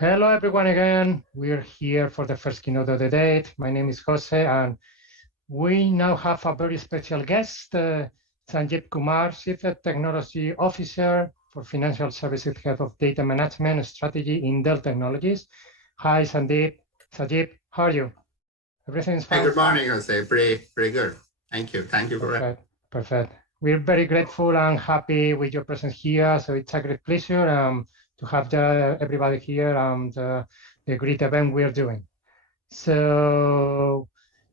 Hello, everyone again. We're here for the first keynote of the day. My name is Jose, and we now have a very special guest, Sanjeev Kumar, Chief Technology Officer for Financial Services Head of Data Management Strategy in Dell Technologies. Hi, Sanjeev. Sanjeev, how are you? Everything's fine? Hey, good morning, Jose. Pretty good. Thank you. Thank you for that. Perfect. We're very grateful and happy with your presence here. So it's a great pleasure to have everybody here and the great event we're doing. So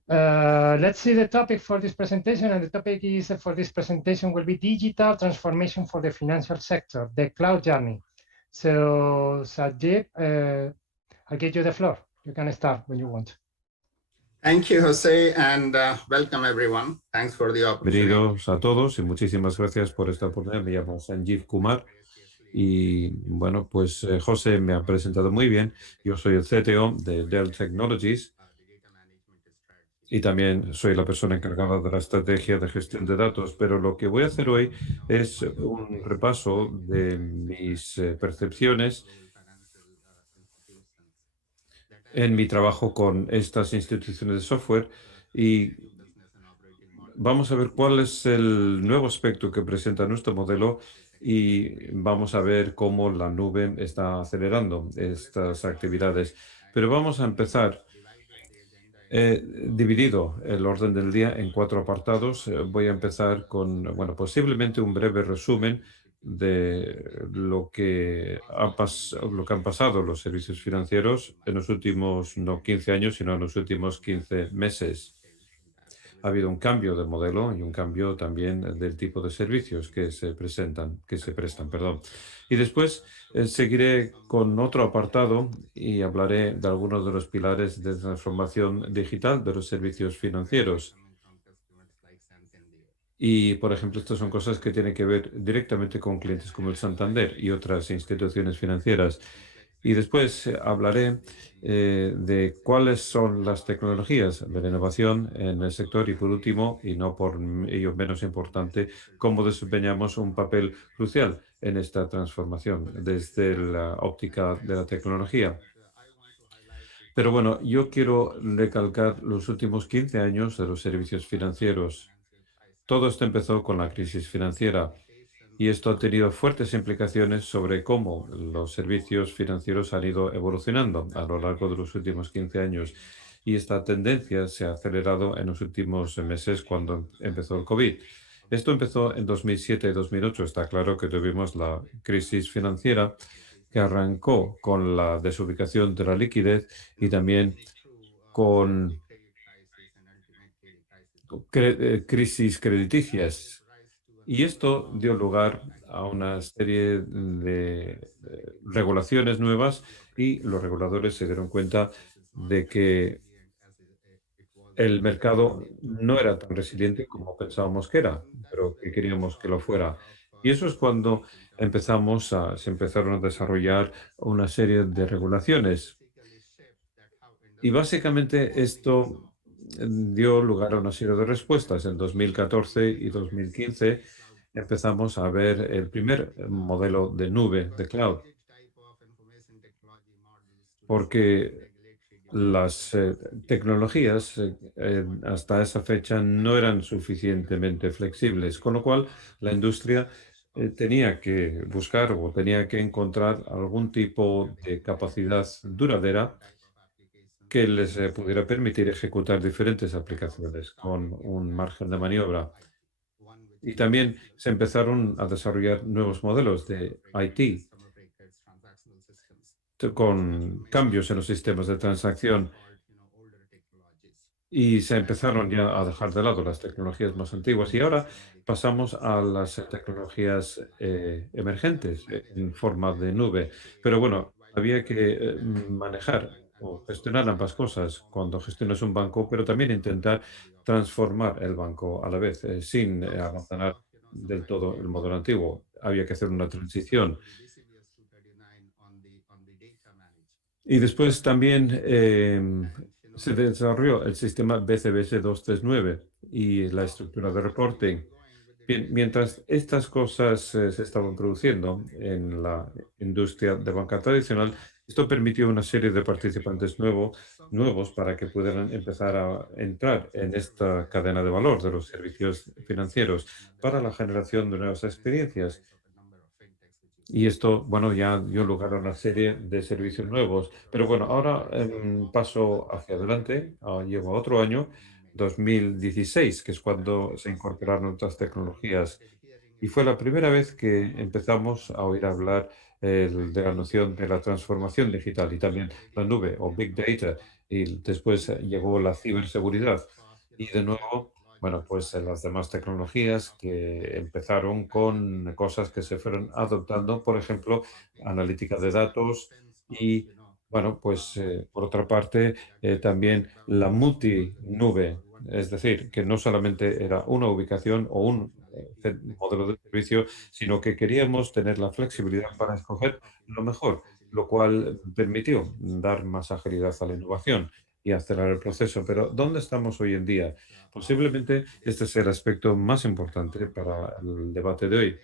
let's see the topic for this presentation. And the topic is for this presentation will be digital transformation for the financial sector, the cloud journey. So Sanjeev, I'll give you the floor. You can start when you want. Thank you, Jose, and welcome everyone. Thanks for the opportunity. Bienvenidos a todos y muchísimas gracias por esta oportunidad. Me llamo Sanjeev Kumar y bueno, pues José me ha presentado muy bien. Yo soy el CTO de Dell Technologies y también soy la persona encargada de la estrategia de gestión de datos, pero lo que voy a hacer hoy es un repaso de mis percepciones en mi trabajo con estas instituciones de software y vamos a ver cuál es el nuevo aspecto que presenta nuestro modelo y vamos a ver cómo la nube está acelerando estas actividades. Pero vamos a empezar. He dividido el orden del día en 4 apartados. Voy a empezar con, bueno, posiblemente un breve resumen de lo que han pasado los servicios financieros en los últimos, no 15 años, sino en los últimos 15 meses. Ha habido un cambio de modelo y un cambio también del tipo de servicios que se prestan, perdón. Y después seguiré con otro apartado y hablaré de algunos de los pilares de transformación digital de los servicios financieros. Y, por ejemplo, estas son cosas que tienen que ver directamente con clientes como el Santander y otras instituciones financieras. Y después hablaré de cuáles son las tecnologías de la innovación en el sector y, por último, y no por ello menos importante, cómo desempeñamos un papel crucial en esta transformación desde la óptica de la tecnología. Pero bueno, yo quiero recalcar los últimos 15 años de los servicios financieros. Todo esto empezó con la crisis financiera. Y esto ha tenido fuertes implicaciones sobre cómo los servicios financieros han ido evolucionando a lo largo de los últimos 15 años. Y esta tendencia se ha acelerado en los últimos meses cuando empezó el COVID. Esto empezó en 2007 y 2008. Está claro que tuvimos la crisis financiera que arrancó con la desubicación de la liquidez y también con crisis crediticias. Y esto dio lugar a una serie de regulaciones nuevas y los reguladores se dieron cuenta de que el mercado no era tan resiliente como pensábamos que era, pero que queríamos que lo fuera. Y eso es cuando se empezaron a desarrollar una serie de regulaciones. Y básicamente esto dio lugar a una serie de respuestas. En 2014 y 2015 empezamos a ver el primer modelo de nube, de cloud, porque las tecnologías hasta esa fecha no eran suficientemente flexibles, con lo cual la industria tenía que buscar o tenía que encontrar algún tipo de capacidad duradera que les pudiera permitir ejecutar diferentes aplicaciones con un margen de maniobra. Y también se empezaron a desarrollar nuevos modelos de IT con cambios en los sistemas de transacción y se empezaron ya a dejar de lado las tecnologías más antiguas y ahora pasamos a las tecnologías emergentes en forma de nube. Pero bueno, había que manejar o gestionar ambas cosas cuando gestionas un banco, pero también intentar transformar el banco a la vez, sin abandonar del todo el modelo antiguo. Había que hacer una transición. Y después también se desarrolló el sistema BCBS 239 y la estructura de reporting. Bien, mientras estas cosas se estaban produciendo en la industria de banca tradicional, Esto permitió una serie de participantes nuevos para que pudieran empezar a entrar en esta cadena de valor de los servicios financieros para la generación de nuevas experiencias. Y esto, bueno, ya dio lugar a una serie de servicios nuevos. Pero bueno, ahora paso hacia adelante, llego a otro año, 2016, que es cuando se incorporaron otras tecnologías. Y fue la primera vez que empezamos a oír hablar de la noción de la transformación digital y también la nube o Big Data. Y después llegó la ciberseguridad. Y de nuevo, bueno, pues las demás tecnologías que empezaron con cosas que se fueron adoptando, por ejemplo, analítica de datos y, bueno, pues por otra parte, también la multinube, es decir, que no solamente era una ubicación o un modelo de servicio, sino que queríamos tener la flexibilidad para escoger lo mejor, lo cual permitió dar más agilidad a la innovación y acelerar el proceso. Pero ¿dónde estamos hoy en día? Posiblemente este es el aspecto más importante para el debate de hoy.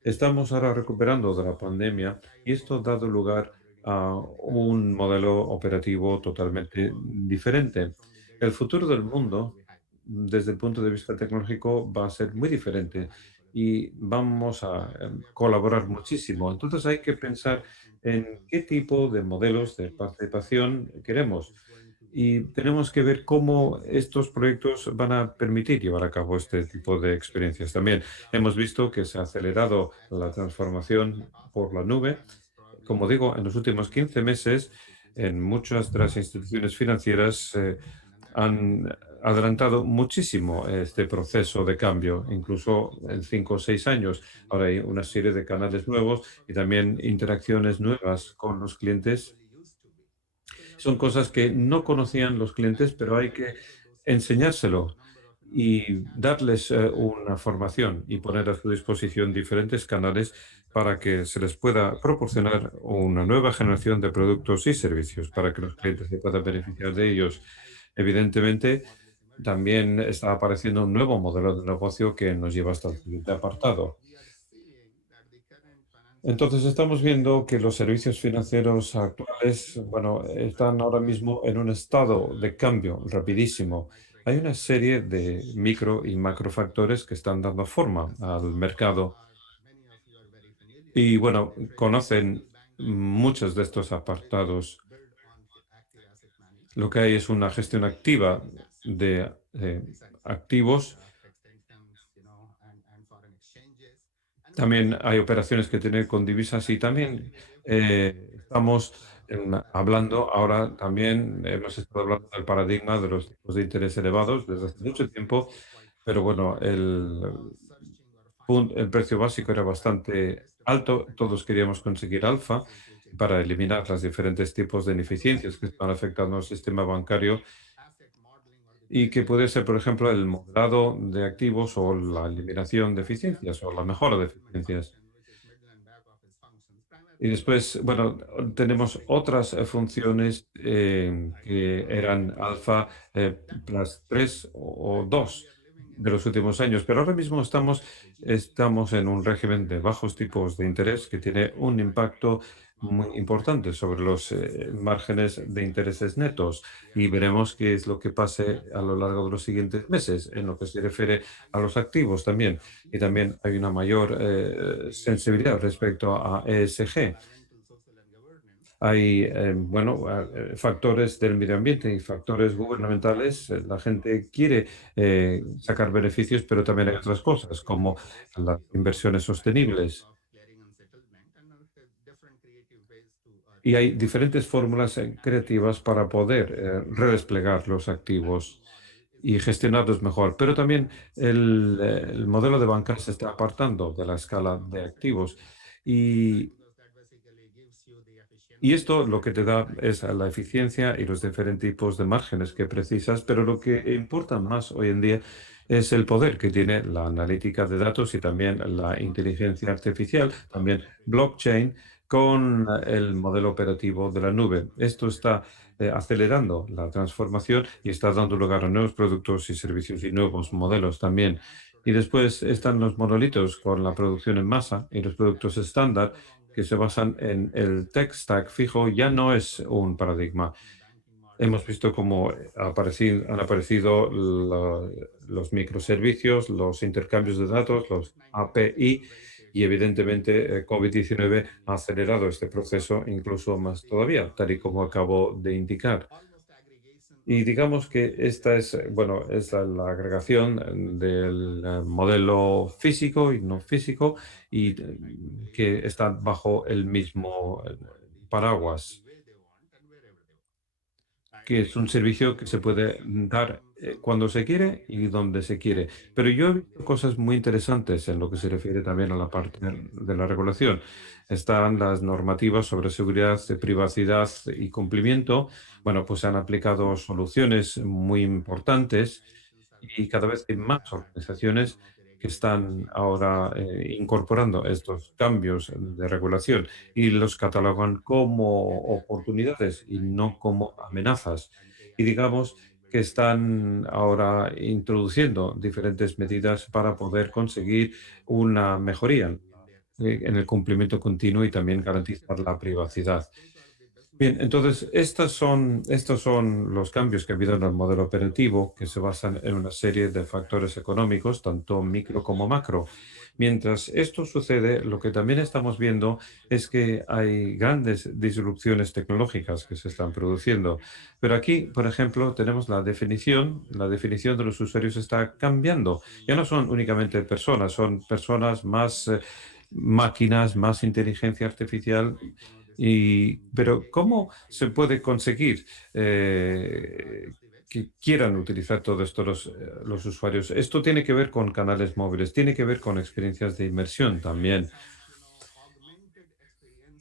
Estamos ahora recuperando de la pandemia y esto ha dado lugar a un modelo operativo totalmente diferente. El futuro del mundo, desde el punto de vista tecnológico, va a ser muy diferente y vamos a colaborar muchísimo. Entonces hay que pensar en qué tipo de modelos de participación queremos. Y tenemos que ver cómo estos proyectos van a permitir llevar a cabo este tipo de experiencias también. Hemos visto que se ha acelerado la transformación por la nube. Como digo, en los últimos 15 meses, en muchas de las instituciones financieras han adelantado muchísimo este proceso de cambio, incluso en 5 o 6 años. Ahora hay una serie de canales nuevos y también interacciones nuevas con los clientes. Son cosas que no conocían los clientes, pero hay que enseñárselo y darles una formación y poner a su disposición diferentes canales para que se les pueda proporcionar una nueva generación de productos y servicios para que los clientes se puedan beneficiar de ellos. Evidentemente, también está apareciendo un nuevo modelo de negocio que nos lleva hasta el siguiente apartado. Entonces estamos viendo que los servicios financieros actuales, bueno, están ahora mismo en un estado de cambio rapidísimo. Hay una serie de micro y macro factores que están dando forma al mercado y, bueno, conocen muchos de estos apartados. Lo que hay es una gestión activa de activos. También hay operaciones que tener con divisas y también estamos hablando ahora también, hemos estado hablando del paradigma de los tipos de interés elevados desde hace mucho tiempo, pero bueno, el precio básico era bastante alto, todos queríamos conseguir alfa para eliminar los diferentes tipos de ineficiencias que están afectando al sistema bancario y que puede ser, por ejemplo, el modelado de activos o la eliminación de eficiencias o la mejora de eficiencias. Y después, bueno, tenemos otras funciones que eran alfa plus 3 o 2 de los últimos años, pero ahora mismo estamos en un régimen de bajos tipos de interés que tiene un impacto muy importante sobre los márgenes de intereses netos y veremos qué es lo que pase a lo largo de los siguientes meses en lo que se refiere a los activos también. Y también hay una mayor sensibilidad respecto a ESG. Hay, bueno, factores del medio ambiente y factores gubernamentales. La gente quiere sacar beneficios, pero también hay otras cosas, como las inversiones sostenibles. Y hay diferentes fórmulas creativas para poder redesplegar los activos y gestionarlos mejor. Pero también el modelo de banca se está apartando de la escala de activos. Y, y esto lo que te da es la eficiencia y los diferentes tipos de márgenes que precisas, pero lo que importa más hoy en día es el poder que tiene la analítica de datos y también la inteligencia artificial, también blockchain, con el modelo operativo de la nube. Esto está acelerando la transformación y está dando lugar a nuevos productos y servicios y nuevos modelos también. Y después están los monolitos con la producción en masa y los productos estándar que se basan en el tech stack fijo ya no es un paradigma. Hemos visto cómo han aparecido los microservicios, los intercambios de datos, los API, y evidentemente COVID-19 ha acelerado este proceso incluso más todavía, tal y como acabo de indicar. Y digamos que esta es, bueno, es la agregación del modelo físico y no físico y que están bajo el mismo paraguas, que es un servicio que se puede dar cuando se quiere y donde se quiere. Pero yo he visto cosas muy interesantes en lo que se refiere también a la parte de la regulación. Están las normativas sobre seguridad, privacidad y cumplimiento. Bueno, pues se han aplicado soluciones muy importantes y cada vez hay más organizaciones que están ahora incorporando estos cambios de regulación y los catalogan como oportunidades y no como amenazas. Y digamos que están ahora introduciendo diferentes medidas para poder conseguir una mejoría en el cumplimiento continuo y también garantizar la privacidad. Bien, entonces estos son los cambios que ha habido en el modelo operativo, que se basan en una serie de factores económicos, tanto micro como macro. Mientras esto sucede, lo que también estamos viendo es que hay grandes disrupciones tecnológicas que se están produciendo. Pero aquí, por ejemplo, tenemos la definición de los usuarios está cambiando. Ya no son únicamente personas, son personas más máquinas, más inteligencia artificial. Pero ¿cómo se puede conseguir que quieran utilizar todo esto los usuarios? Esto tiene que ver con canales móviles, tiene que ver con experiencias de inmersión también.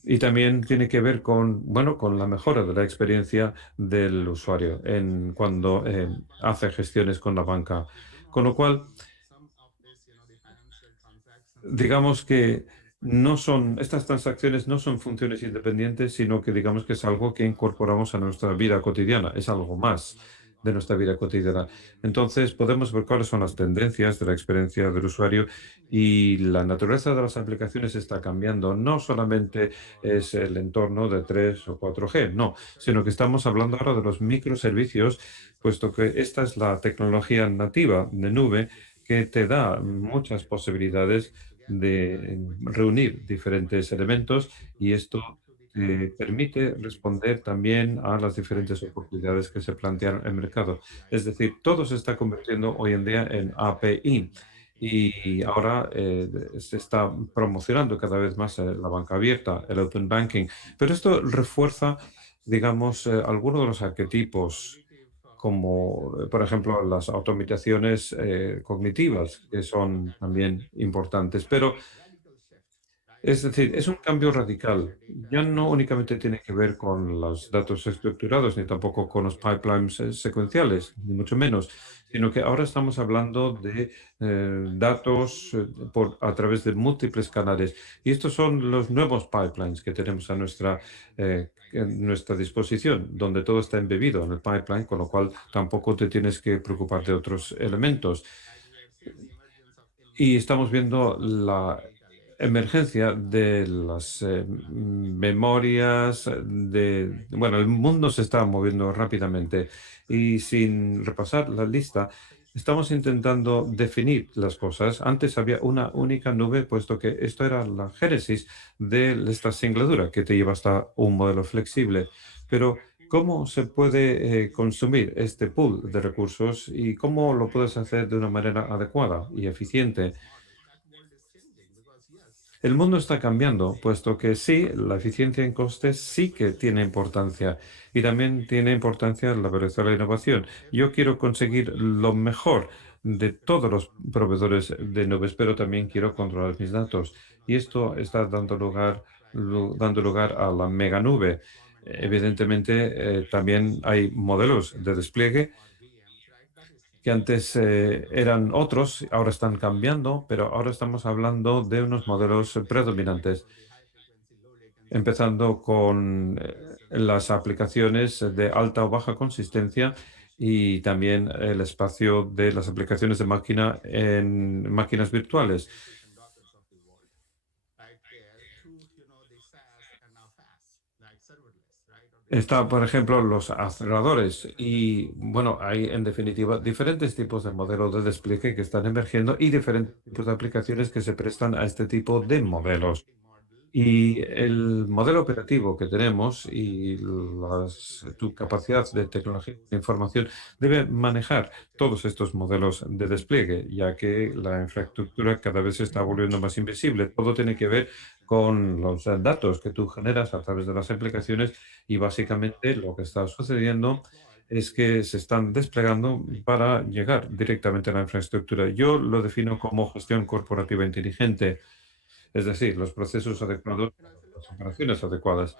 Y también tiene que ver con, bueno, con la mejora de la experiencia del usuario cuando hace gestiones con la banca. Con lo cual, digamos que estas transacciones no son funciones independientes, sino que digamos que es algo que incorporamos a nuestra vida cotidiana, es algo más de nuestra vida cotidiana. Entonces, podemos ver cuáles son las tendencias de la experiencia del usuario y la naturaleza de las aplicaciones está cambiando. No solamente es el entorno de 3 o 4G, no, sino que estamos hablando ahora de los microservicios, puesto que esta es la tecnología nativa de nube que te da muchas posibilidades de reunir diferentes elementos y esto te permite responder también a las diferentes oportunidades que se plantean en el mercado. Es decir, todo se está convirtiendo hoy en día en API y ahora se está promocionando cada vez más la banca abierta, el open banking, pero esto refuerza, digamos, algunos de los arquetipos como por ejemplo las automatizaciones cognitivas, que son también importantes. Pero es decir, es un cambio radical. Ya no únicamente tiene que ver con los datos estructurados, ni tampoco con los pipelines secuenciales, ni mucho menos, sino que ahora estamos hablando de datos a través de múltiples canales. Y estos son los nuevos pipelines que tenemos en nuestra disposición, donde todo está embebido en el pipeline, con lo cual tampoco te tienes que preocupar de otros elementos. Y estamos viendo la emergencia de las memorias, bueno, el mundo se está moviendo rápidamente y sin repasar la lista, estamos intentando definir las cosas. Antes había una única nube, puesto que esto era la génesis de esta singladura que te lleva hasta un modelo flexible. Pero ¿cómo se puede consumir este pool de recursos y cómo lo puedes hacer de una manera adecuada y eficiente? El mundo está cambiando, puesto que sí, la eficiencia en costes sí que tiene importancia y también tiene importancia la velocidad de la innovación. Yo quiero conseguir lo mejor de todos los proveedores de nubes, pero también quiero controlar mis datos. Y esto está dando lugar a la mega nube. Evidentemente, también hay modelos de despliegue que antes eran otros, ahora están cambiando, pero ahora estamos hablando de unos modelos predominantes, empezando con las aplicaciones de alta o baja consistencia y también el espacio de las aplicaciones de máquina en máquinas virtuales. Está, por ejemplo, los aceleradores y, bueno, hay en definitiva diferentes tipos de modelos de despliegue que están emergiendo y diferentes tipos de aplicaciones que se prestan a este tipo de modelos. Y el modelo operativo que tenemos y tu capacidad de tecnología de información debe manejar todos estos modelos de despliegue, ya que la infraestructura cada vez se está volviendo más invisible. Todo tiene que ver con los datos que tú generas a través de las aplicaciones y básicamente lo que está sucediendo es que se están desplegando para llegar directamente a la infraestructura. Yo lo defino como gestión corporativa inteligente, es decir, los procesos adecuados, las operaciones adecuadas.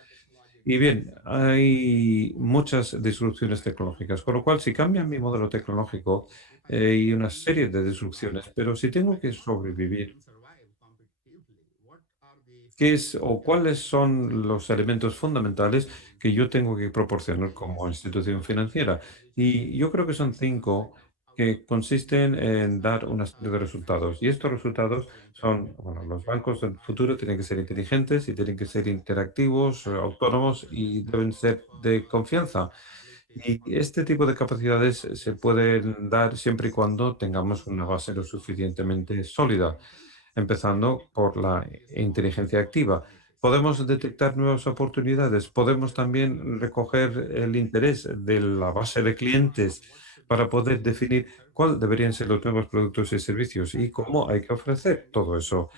Y bien, hay muchas disrupciones tecnológicas, con lo cual si cambia mi modelo tecnológico, hay una serie de disrupciones, pero si tengo que sobrevivir, ¿qué es o cuáles son los elementos fundamentales que yo tengo que proporcionar como institución financiera? Y yo creo que son cinco que consisten en dar una serie de resultados. Y estos resultados son, bueno, los bancos del futuro tienen que ser inteligentes y tienen que ser interactivos, autónomos y deben ser de confianza. Y este tipo de capacidades se pueden dar siempre y cuando tengamos una base lo suficientemente sólida, empezando por la inteligencia activa. Podemos detectar nuevas oportunidades, podemos también recoger el interés de la base de clientes para poder definir cuáles deberían ser los nuevos productos y servicios y cómo hay que ofrecer todo eso.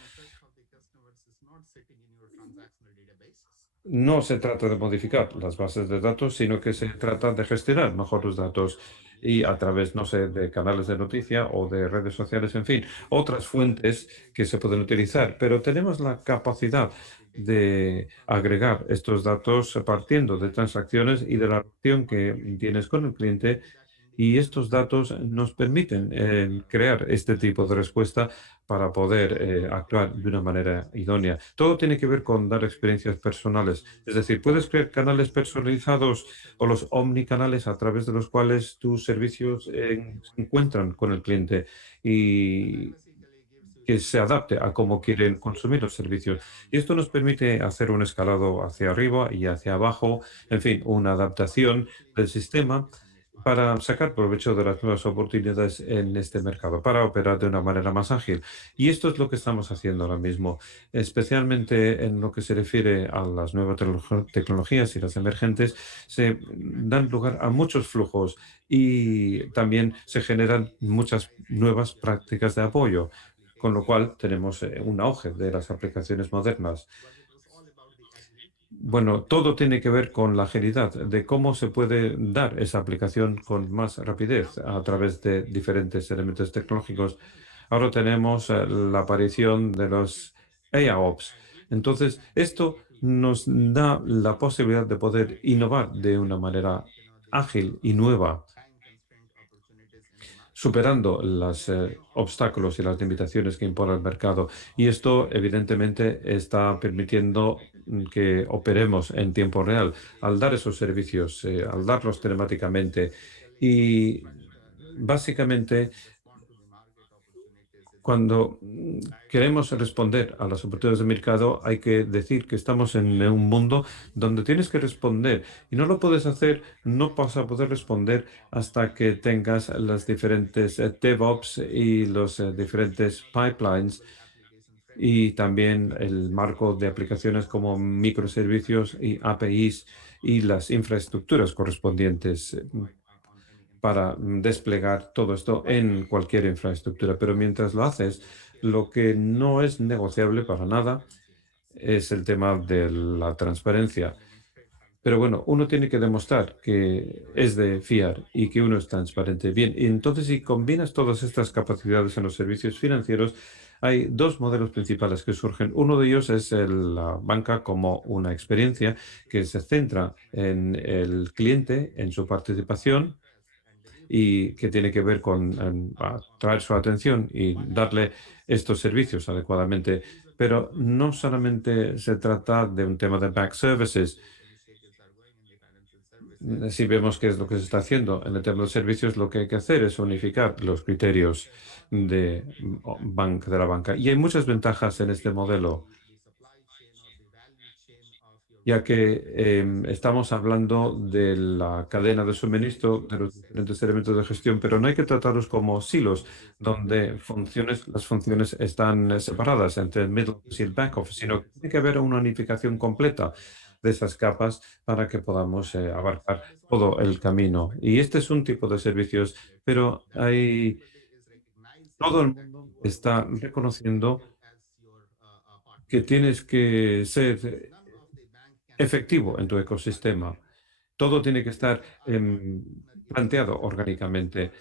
No se trata de modificar las bases de datos, sino que se trata de gestionar mejor los datos y a través, no sé, de canales de noticia o de redes sociales, en fin, otras fuentes que se pueden utilizar. Pero tenemos la capacidad de agregar estos datos partiendo de transacciones y de la relación que tienes con el cliente y estos datos nos permiten crear este tipo de respuesta para poder actuar de una manera idónea. Todo tiene que ver con dar experiencias personales. Es decir, puedes crear canales personalizados o los omnicanales a través de los cuales tus servicios se encuentran con el cliente y que se adapte a cómo quieren consumir los servicios. Y esto nos permite hacer un escalado hacia arriba y hacia abajo, en fin, una adaptación del sistema para sacar provecho de las nuevas oportunidades en este mercado, para operar de una manera más ágil. Y esto es lo que estamos haciendo ahora mismo, especialmente en lo que se refiere a las nuevas tecnologías y las emergentes, se dan lugar a muchos flujos y también se generan muchas nuevas prácticas de apoyo, con lo cual tenemos un auge de las aplicaciones modernas. Bueno, todo tiene que ver con la agilidad, de cómo se puede dar esa aplicación con más rapidez a través de diferentes elementos tecnológicos. Ahora tenemos la aparición de los AIOps. Entonces, esto nos da la posibilidad de poder innovar de una manera ágil y nueva, superando los obstáculos y las limitaciones que impone el mercado. Y esto, evidentemente, está permitiendo que operemos en tiempo real al dar esos servicios, al darlos telemáticamente. Y básicamente, cuando queremos responder a las oportunidades de mercado, hay que decir que estamos en un mundo donde tienes que responder y no lo puedes hacer, no vas a poder responder hasta que tengas las diferentes DevOps y los diferentes pipelines y también el marco de aplicaciones como microservicios y APIs y las infraestructuras correspondientes para desplegar todo esto en cualquier infraestructura. Pero mientras lo haces, lo que no es negociable para nada es el tema de la transparencia. Pero bueno, uno tiene que demostrar que es de fiar y que uno es transparente. Bien, y entonces si combinas todas estas capacidades en los servicios financieros, hay dos modelos principales que surgen. Uno de ellos es la banca como una experiencia que se centra en el cliente, en su participación y que tiene que ver con atraer su atención y darle estos servicios adecuadamente. Pero no solamente se trata de un tema de back services. Si vemos qué es lo que se está haciendo en el tema de los servicios, lo que hay que hacer es unificar los criterios de la banca. Y hay muchas ventajas en este modelo, ya que estamos hablando de la cadena de suministro de los diferentes elementos de gestión, pero no hay que tratarlos como silos, donde las funciones están separadas entre el middle office y el back office, sino que tiene que haber una unificación completa de esas capas para que podamos abarcar todo el camino. Y este es un tipo de servicios, pero todo el mundo está reconociendo que tienes que ser efectivo en tu ecosistema. Todo tiene que estar planteado orgánicamente.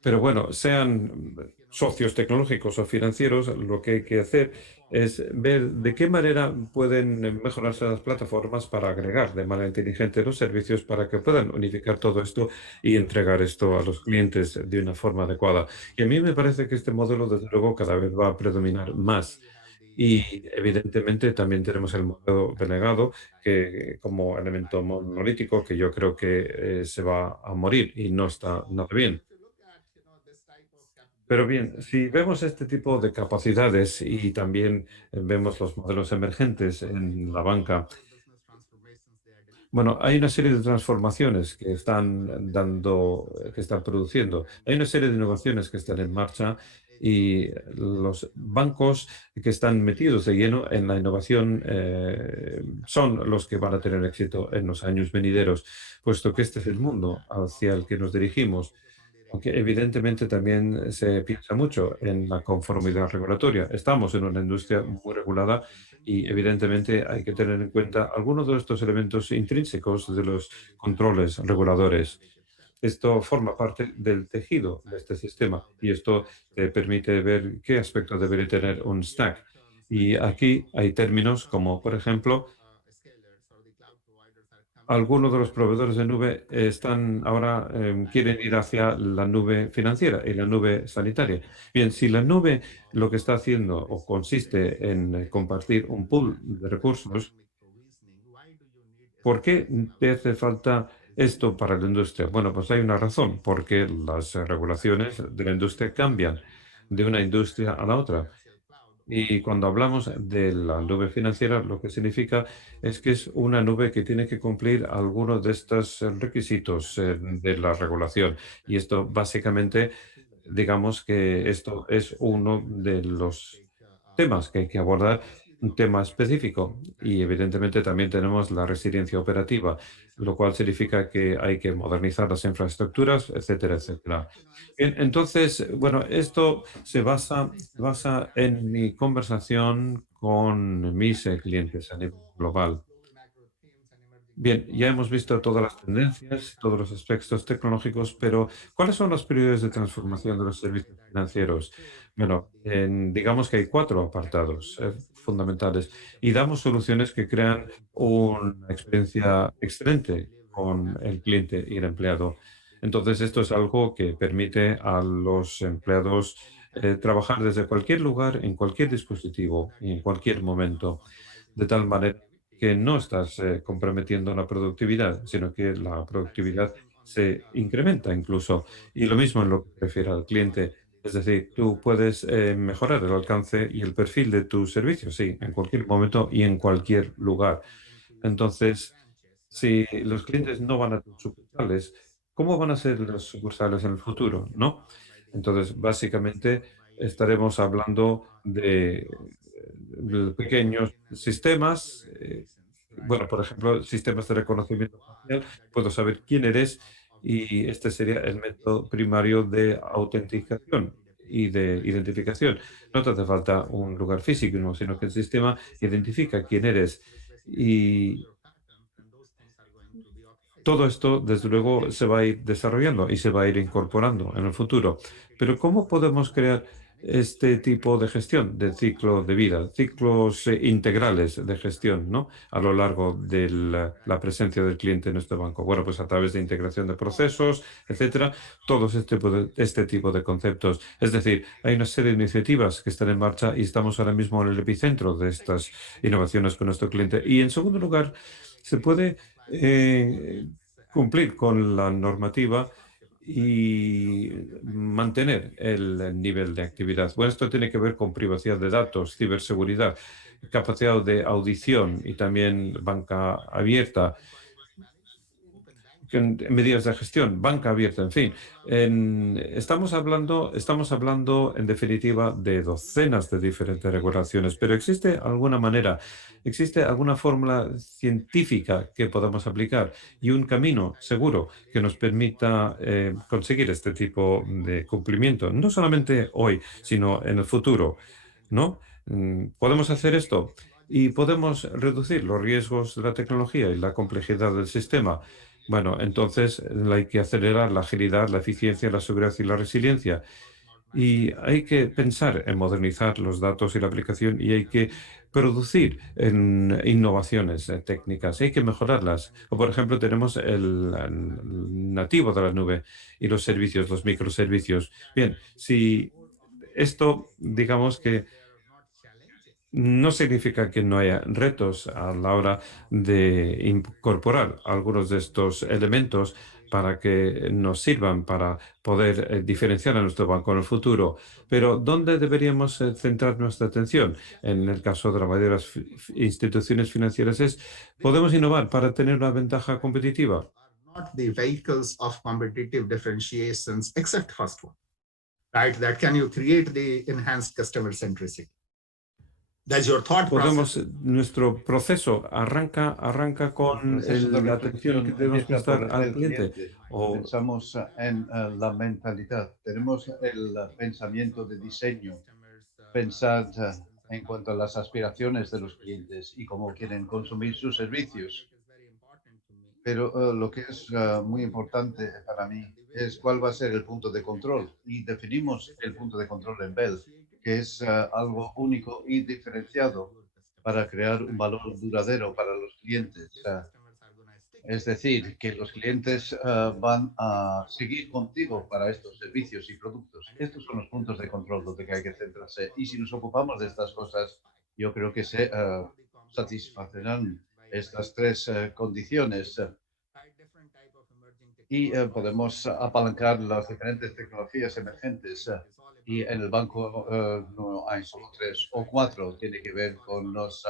Pero bueno, sean socios tecnológicos o financieros, lo que hay que hacer es ver de qué manera pueden mejorarse las plataformas para agregar de manera inteligente los servicios para que puedan unificar todo esto y entregar esto a los clientes de una forma adecuada. Y a mí me parece que este modelo, desde luego, cada vez va a predominar más. Y evidentemente también tenemos el modelo delegado que como elemento monolítico que yo creo que se va a morir y no está nada bien. Pero bien, si vemos este tipo de capacidades y también vemos los modelos emergentes en la banca, bueno, hay una serie de transformaciones que están que están produciendo. Hay una serie de innovaciones que están en marcha y los bancos que están metidos de lleno en la innovación son los que van a tener éxito en los años venideros, puesto que este es el mundo hacia el que nos dirigimos. Aunque evidentemente también se piensa mucho en la conformidad regulatoria. Estamos en una industria muy regulada y evidentemente hay que tener en cuenta algunos de estos elementos intrínsecos de los controles reguladores. Esto forma parte del tejido de este sistema y esto te permite ver qué aspectos debería tener un stack. Y aquí hay términos como, por ejemplo, algunos de los proveedores de nube están ahora, quieren ir hacia la nube financiera y la nube sanitaria. Bien, si la nube lo que está haciendo o consiste en compartir un pool de recursos, ¿por qué te hace falta esto para la industria? Bueno, pues hay una razón, porque las regulaciones de la industria cambian de una industria a la otra. Y cuando hablamos de la nube financiera, lo que significa es que es una nube que tiene que cumplir algunos de estos requisitos de la regulación. Y esto básicamente, digamos que esto es uno de los temas que hay que abordar, un tema específico. Y evidentemente también tenemos la resiliencia operativa, lo cual significa que hay que modernizar las infraestructuras, etcétera, etcétera. Bien, entonces, bueno, esto se basa en mi conversación con mis clientes a nivel global. Bien, ya hemos visto todas las tendencias, todos los aspectos tecnológicos, pero ¿cuáles son las prioridades de transformación de los servicios financieros? Bueno, digamos que hay cuatro apartados fundamentales y damos soluciones que crean una experiencia excelente con el cliente y el empleado. Entonces, esto es algo que permite a los empleados trabajar desde cualquier lugar, en cualquier dispositivo y en cualquier momento, de tal manera que no estás comprometiendo la productividad, sino que la productividad se incrementa incluso. Y lo mismo en lo que refiere al cliente. Es decir, tú puedes mejorar el alcance y el perfil de tu servicio, sí, en cualquier momento y en cualquier lugar. Entonces, si los clientes no van a tus sucursales, ¿cómo van a ser las sucursales en el futuro? ¿No? Entonces, básicamente, estaremos hablando de pequeños sistemas, bueno, por ejemplo, sistemas de reconocimiento facial, puedo saber quién eres y este sería el método primario de autenticación y de identificación. No te hace falta un lugar físico, ¿no? Sino que el sistema identifica quién eres. Y todo esto, desde luego, se va a ir desarrollando y se va a ir incorporando en el futuro. Pero ¿cómo podemos crear este tipo de gestión de ciclo de vida, ciclos integrales de gestión, ¿no? A lo largo de la presencia del cliente en nuestro banco? Bueno, pues a través de integración de procesos, etcétera, todos este tipo de conceptos. Es decir, hay una serie de iniciativas que están en marcha y estamos ahora mismo en el epicentro de estas innovaciones con nuestro cliente. Y en segundo lugar, se puede eh, cumplir con la normativa y mantener el nivel de actividad. Bueno, esto tiene que ver con privacidad de datos, ciberseguridad. capacidad de audición y también banca abierta, medidas de gestión, banca abierta, en fin. Estamos hablando en definitiva de docenas de diferentes regulaciones, pero ¿existe alguna manera, existe alguna fórmula científica que podamos aplicar y un camino seguro que nos permita conseguir este tipo de cumplimiento, no solamente hoy, sino en el futuro, ¿no? Podemos hacer esto y podemos reducir los riesgos de la tecnología y la complejidad del sistema. Bueno, entonces hay que acelerar la agilidad, la eficiencia, la seguridad y la resiliencia. Y hay que pensar en modernizar los datos y la aplicación y hay que producir en innovaciones técnicas, hay que mejorarlas. O, por ejemplo, tenemos el nativo de la nube y los servicios, los microservicios. Bien, si esto, digamos que no significa que no haya retos a la hora de incorporar algunos de estos elementos para que nos sirvan para poder diferenciar a nuestro banco en el futuro. Pero ¿dónde deberíamos centrar nuestra atención? En el caso de la mayoría de las instituciones financieras ¿podemos innovar para tener una ventaja competitiva? Not the vehicles of competitive differentiations, except first one, right? That can you create the enhanced customer centricity. That's your thought process. Nuestro proceso arranca El con proceso de la atención que reflexión debemos empieza por prestar al el cliente. cliente. O Pensamos en la mentalidad. Tenemos el pensamiento de diseño, pensar en cuanto a las aspiraciones de los clientes y cómo quieren consumir sus servicios. Pero lo que es muy importante para mí es cuál va a ser el punto de control. Y definimos el punto de control en Bell, que es algo único y diferenciado para crear un valor duradero para los clientes. Es decir, que los clientes van a seguir contigo para estos servicios y productos. Estos son los puntos de control donde hay que centrarse. Y si nos ocupamos de estas cosas, yo creo que se satisfacerán estas tres condiciones y podemos apalancar las diferentes tecnologías emergentes. Y en el banco no hay solo tres o cuatro. Tiene que ver con los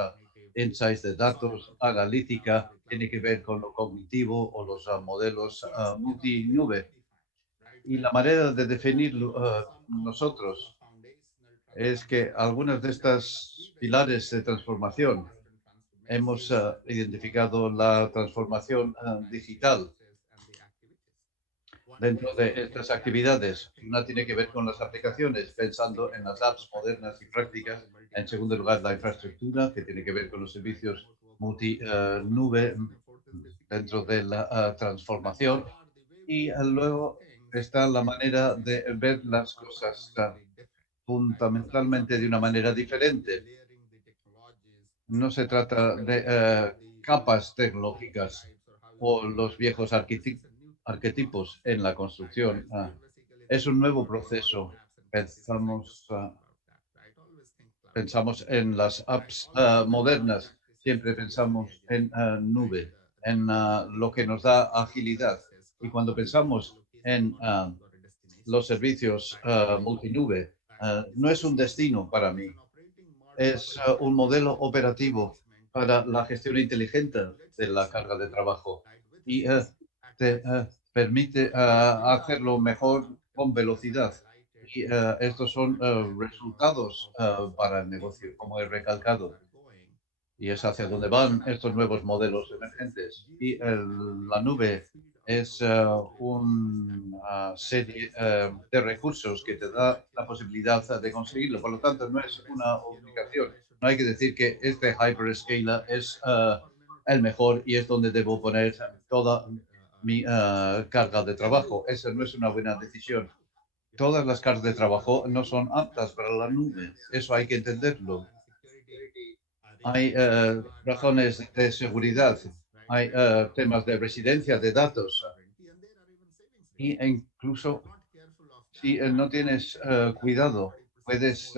insights de datos, analítica, tiene que ver con lo cognitivo o los modelos multinube. Y la manera de definirlo nosotros es que algunas de estas pilares de transformación hemos identificado la transformación digital dentro de estas actividades. Una tiene que ver con las aplicaciones, pensando en las apps modernas y prácticas. En segundo lugar, la infraestructura, que tiene que ver con los servicios multi-nube dentro de la transformación. Y luego está la manera de ver las cosas fundamentalmente de una manera diferente. No se trata de capas tecnológicas o los viejos arquetipos en la construcción. Es un nuevo proceso. Pensamos en las apps modernas, siempre pensamos en nube, en lo que nos da agilidad. Y cuando pensamos en los servicios multinube, no es un destino para mí, es un modelo operativo para la gestión inteligente de la carga de trabajo y te permite hacerlo mejor con velocidad. Y estos son resultados para el negocio, como he recalcado. Y es hacia donde van estos nuevos modelos emergentes. Y la nube es una serie de recursos que te da la posibilidad de conseguirlo. Por lo tanto, no es una obligación. No hay que decir que este hyperscaler es el mejor y es donde debo poner toda mi carga de trabajo. Esa no es una buena decisión. Todas las cargas de trabajo no son aptas para la nube. Eso hay que entenderlo. Hay razones de seguridad, hay temas de residencia de datos e incluso si no tienes cuidado, puedes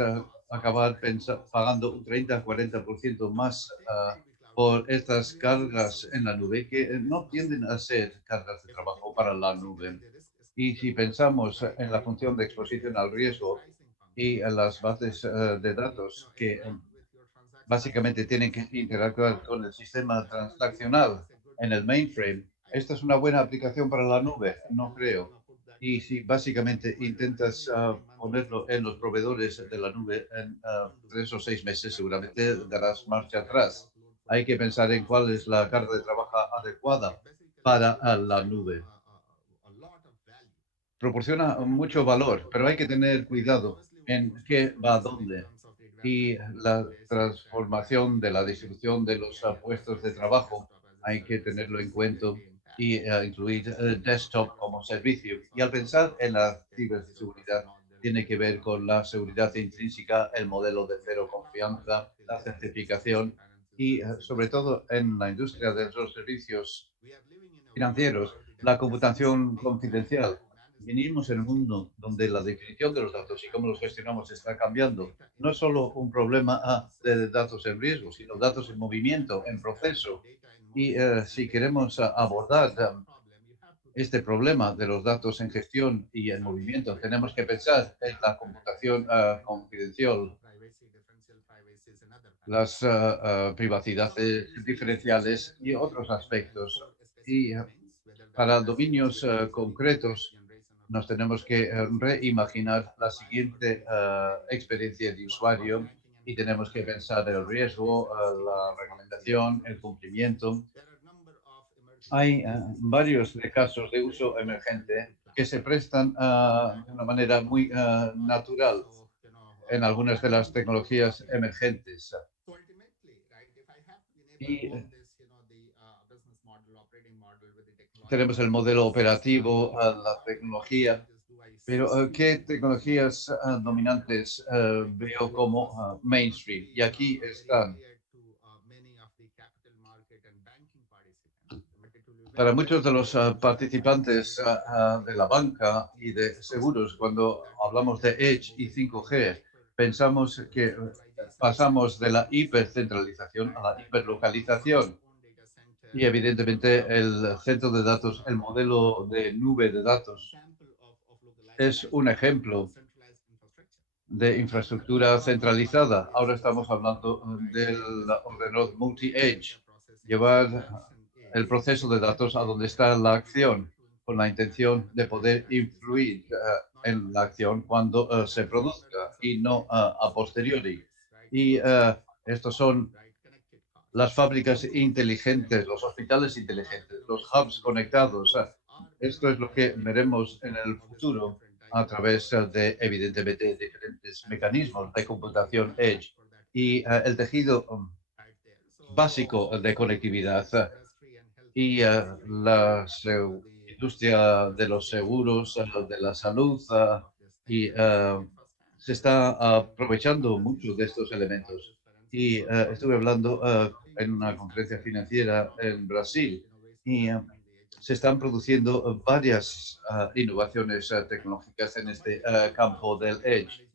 acabar pagando un 30-40% más por estas cargas en la nube que no tienden a ser cargas de trabajo para la nube. Y si pensamos en la función de exposición al riesgo y en las bases de datos que básicamente tienen que interactuar con el sistema transaccional en el mainframe. ¿Esta es una buena aplicación para la nube? No creo. Y si básicamente intentas ponerlo en los proveedores de la nube en 3 o 6 meses, seguramente darás marcha atrás. Hay que pensar en cuál es la carga de trabajo adecuada para la nube. Proporciona mucho valor, pero hay que tener cuidado en qué va a dónde. Y la transformación de la distribución de los puestos de trabajo hay que tenerlo en cuenta y incluir desktop como servicio. Y al pensar en la ciberseguridad, tiene que ver con la seguridad intrínseca, el modelo de cero confianza, la certificación y sobre todo en la industria de los servicios financieros, la computación confidencial. Venimos en un mundo donde la definición de los datos y cómo los gestionamos está cambiando. No es solo un problema de datos en riesgo, sino datos en movimiento, en proceso. Y si queremos abordar este problema de los datos en gestión y en movimiento, tenemos que pensar en la computación confidencial, las privacidades diferenciales y otros aspectos. Y para dominios concretos, nos tenemos que reimaginar la siguiente experiencia de usuario y tenemos que pensar el riesgo, la reglamentación, el cumplimiento. Hay varios de casos de uso emergente que se prestan de una manera muy natural en algunas de las tecnologías emergentes. Y tenemos el modelo operativo, la tecnología, pero ¿qué tecnologías dominantes veo como mainstream? Y aquí están. Para muchos de los participantes de la banca y de seguros, cuando hablamos de Edge y 5G, pensamos que pasamos de la hipercentralización a la hiperlocalización. Y evidentemente el centro de datos, el modelo de nube de datos, es un ejemplo de infraestructura centralizada. Ahora estamos hablando del ordenador multi-edge, llevar el proceso de datos a donde está la acción, con la intención de poder influir en la acción cuando se produzca y no a posteriori. Y estos son las fábricas inteligentes, los hospitales inteligentes, los hubs conectados. Esto es lo que veremos en el futuro a través de, evidentemente, diferentes mecanismos de computación edge y el tejido básico de conectividad y la industria de los seguros, de la salud y se está aprovechando mucho de estos elementos. Y estuve hablando en una conferencia financiera en Brasil y se están produciendo varias innovaciones tecnológicas en este campo del Edge.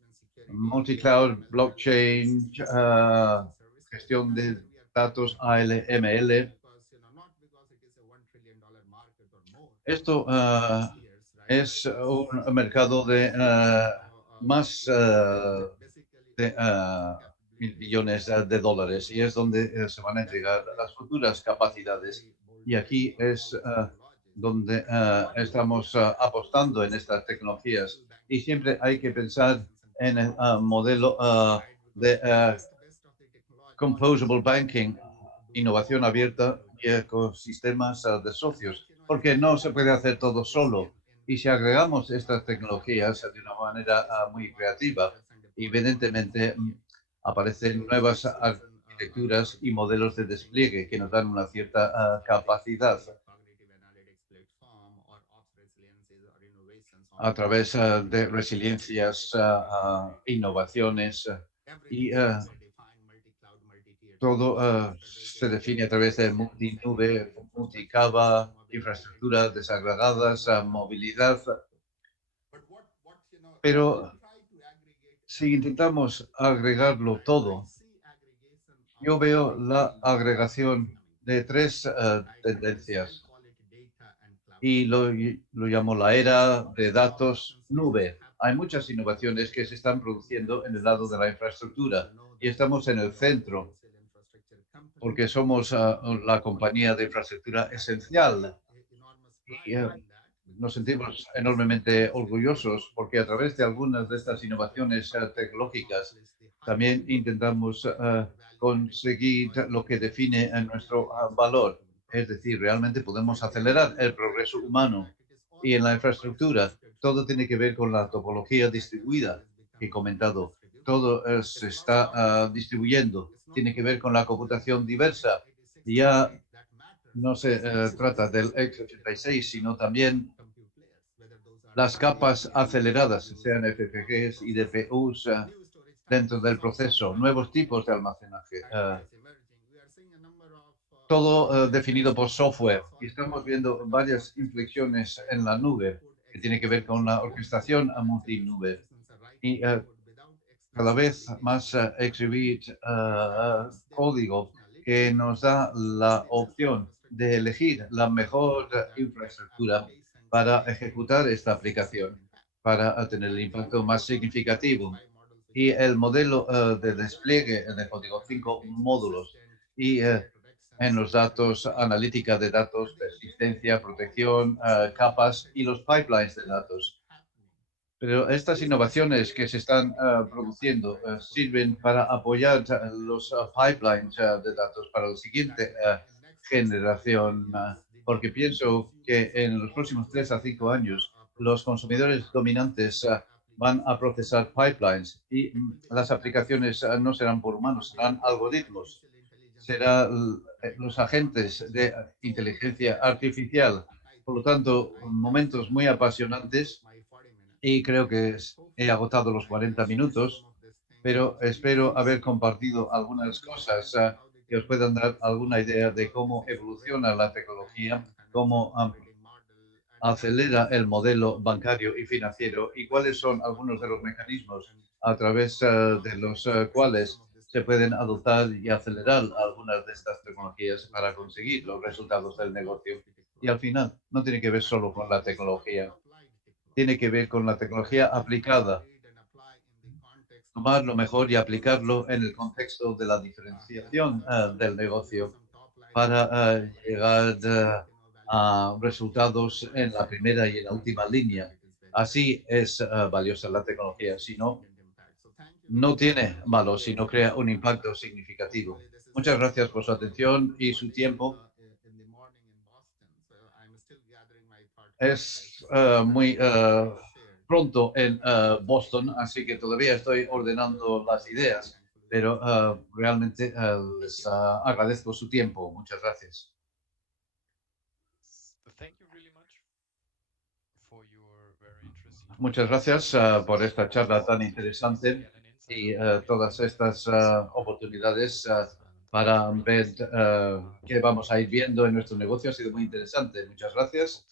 Multicloud, blockchain, gestión de datos ALML. Esto es un mercado de más de $1.000 billones de dólares y es donde se van a entregar las futuras capacidades. Y aquí es donde estamos apostando en estas tecnologías. Y siempre hay que pensar en el modelo de composable banking, innovación abierta y ecosistemas de socios, porque no se puede hacer todo solo. Y si agregamos estas tecnologías de una manera muy creativa, evidentemente aparecen nuevas arquitecturas y modelos de despliegue que nos dan una cierta capacidad a través de resiliencias, innovaciones y todo se define a través de multinube, multicava, infraestructuras desagregadas, movilidad. Pero si intentamos agregarlo todo, yo veo la agregación de tres tendencias y lo llamo la era de datos nube. Hay muchas innovaciones que se están produciendo en el lado de la infraestructura y estamos en el centro porque somos la compañía de infraestructura esencial y nos sentimos enormemente orgullosos porque a través de algunas de estas innovaciones tecnológicas también intentamos conseguir lo que define nuestro valor. Es decir, realmente podemos acelerar el progreso humano y en la infraestructura. Todo tiene que ver con la topología distribuida que he comentado. Todo se está distribuyendo. Tiene que ver con la computación diversa. Ya no se trata del x86, sino también las capas aceleradas, sean FPGAs y DPUs dentro del proceso, nuevos tipos de almacenaje, todo definido por software. Y estamos viendo varias inflexiones en la nube que tiene que ver con la orquestación a multinube. Y cada vez más escribir código que nos da la opción de elegir la mejor infraestructura para ejecutar esta aplicación, para tener el impacto más significativo. Y el modelo de despliegue de código, 5 módulos, y en los datos, analítica de datos, persistencia, protección, capas y los pipelines de datos. Pero estas innovaciones que se están produciendo sirven para apoyar los pipelines de datos para la siguiente generación, porque pienso que en los próximos 3 a 5 años los consumidores dominantes van a procesar pipelines y las aplicaciones no serán por humanos, serán algoritmos, serán los agentes de inteligencia artificial. Por lo tanto, momentos muy apasionantes y creo que he agotado los 40 minutos, pero espero haber compartido algunas cosas que os puedan dar alguna idea de cómo evoluciona la tecnología, cómo acelera el modelo bancario y financiero y cuáles son algunos de los mecanismos a través de los cuales se pueden adoptar y acelerar algunas de estas tecnologías para conseguir los resultados del negocio. Y al final, no tiene que ver solo con la tecnología, tiene que ver con la tecnología aplicada, tomar lo mejor y aplicarlo en el contexto de la diferenciación del negocio para llegar a resultados en la primera y en la última línea. Así es valiosa la tecnología, si no, no tiene valor, si no crea un impacto significativo. Muchas gracias por su atención y su tiempo. Es muy pronto en Boston, así que todavía estoy ordenando las ideas, pero realmente les agradezco su tiempo. Muchas gracias. Muchas gracias por esta charla tan interesante y todas estas oportunidades para ver qué vamos a ir viendo en nuestro negocio. Ha sido muy interesante. Muchas gracias